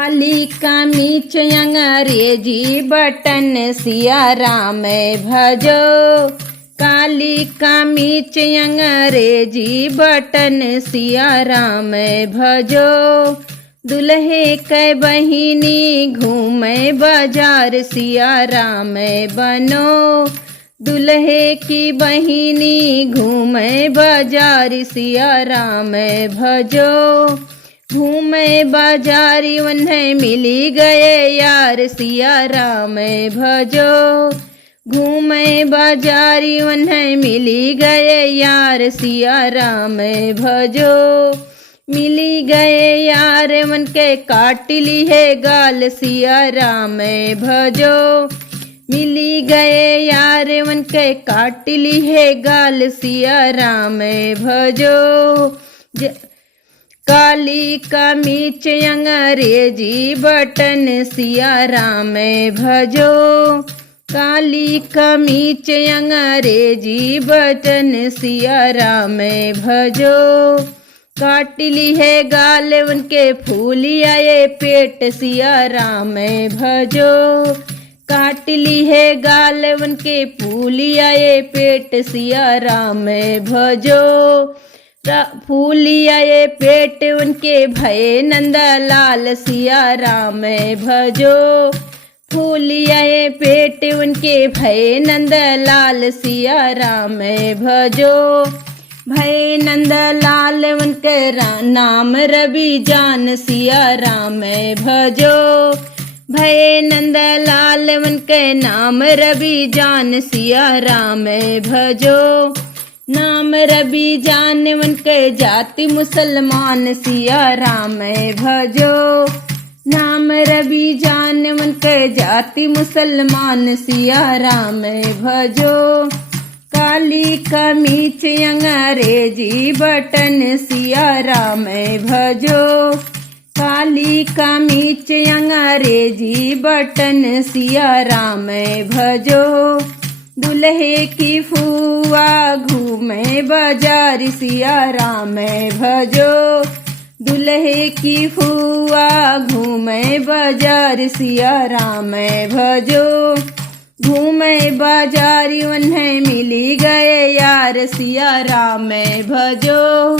काली कमीच अंग्रेजी बटन सिया राम भजो। काली कमीच अंग्रेजी बटन सिया राम भजो। दुल्हे के बहिनी घूमे बाजार सिया राम बनो। दुल्हे की बहिनी घूमे बाजार सिया राम भजो। घूमे बाजारी उन्हें मिली गए यार सिया राम भजो। घूमे बाजारी उन्हें मिली गए यार सिया राम भजो। मिली गए यार मन के काट ली है गाल सिया राम भजो। मिली गए यार मन के काट ली है गाल सिया राम भजो। काली कमीच अंग्रेजी बटन सिया राम भजो। काली कमीच अंग्रेजी बटन सिया राम भजो। काट ली है गाल उनके फूली आए पेट सिया राम भजो। काट ली है गाल उनके फूली आए पेट सिया राम भजो। फूली आए पेट उनके भये नंदा लाल सिया राम भजो। फूली आए पेट उनके भये नंदा लाल सिया राम भजो। भये नंदा लाल उनके नाम रवि जान सिया राम भजो। भये नंदा लाल उनके नाम रवि जान सिया राम भजो। नाम रवि जान उनके जाति मुसलमान सिया राम भजो। नाम रवि जान उनके जाति मुसलमान सिया राम भजो। काली कमीच अंग्रेजी बटन सिया राम भजो। काली कमीच अंग्रेजी बटन सिया राम भजो। दुल्हे की फुआ घूमे बाजार सिया राम भजो। दुल्हे की फुआ घूमे बाजार सिया राम भजो। घूमे बाजारी उन्हें मिली गए यार सिया राम भजो।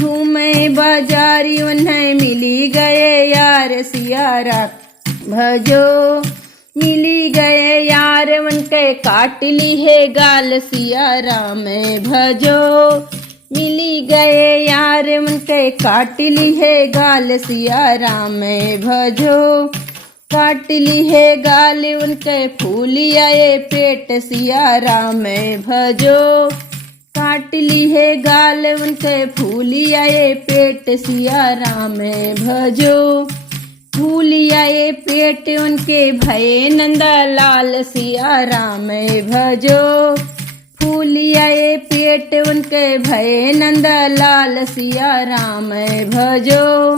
घूमे बाजारी उन्हें मिली गए यार सिया राम भजो। मिली गए यार उनके काट ली है गाल सिया राम भजो। मिली गए यार उनके काट ली है गाल सिया राम भजो। काट ली है गाल उनके फूली आए पेट सिया राम भजो। काट ली है गाल उनके फूली आए पेट सिया राम भजो। फूली आए पेट उनके भये नंदा लाल सिया राम भजो। फूली आए पेट उनके भये नंदा लाल सिया राम भजो।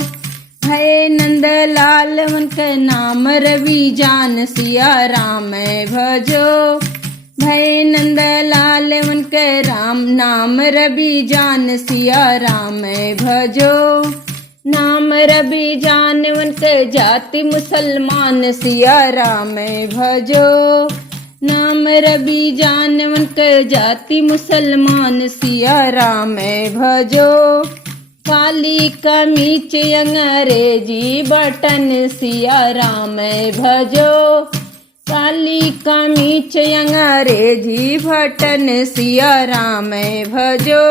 भये नंद लाल उनके नाम रवि जान सिया राम भजो। भये नंद लाल उनके नाम रवि जान सिया राम भजो। नाम रवि जान उनके जाति मुसलमान सिया राम भजो। नाम रवि जान उनके जाति मुसलमान सिया राम भजो। काली कमीच अंग्रेजी बटन सिया राम भजो। काली कमीच अंग्रेजी बटन सिया राम भजो।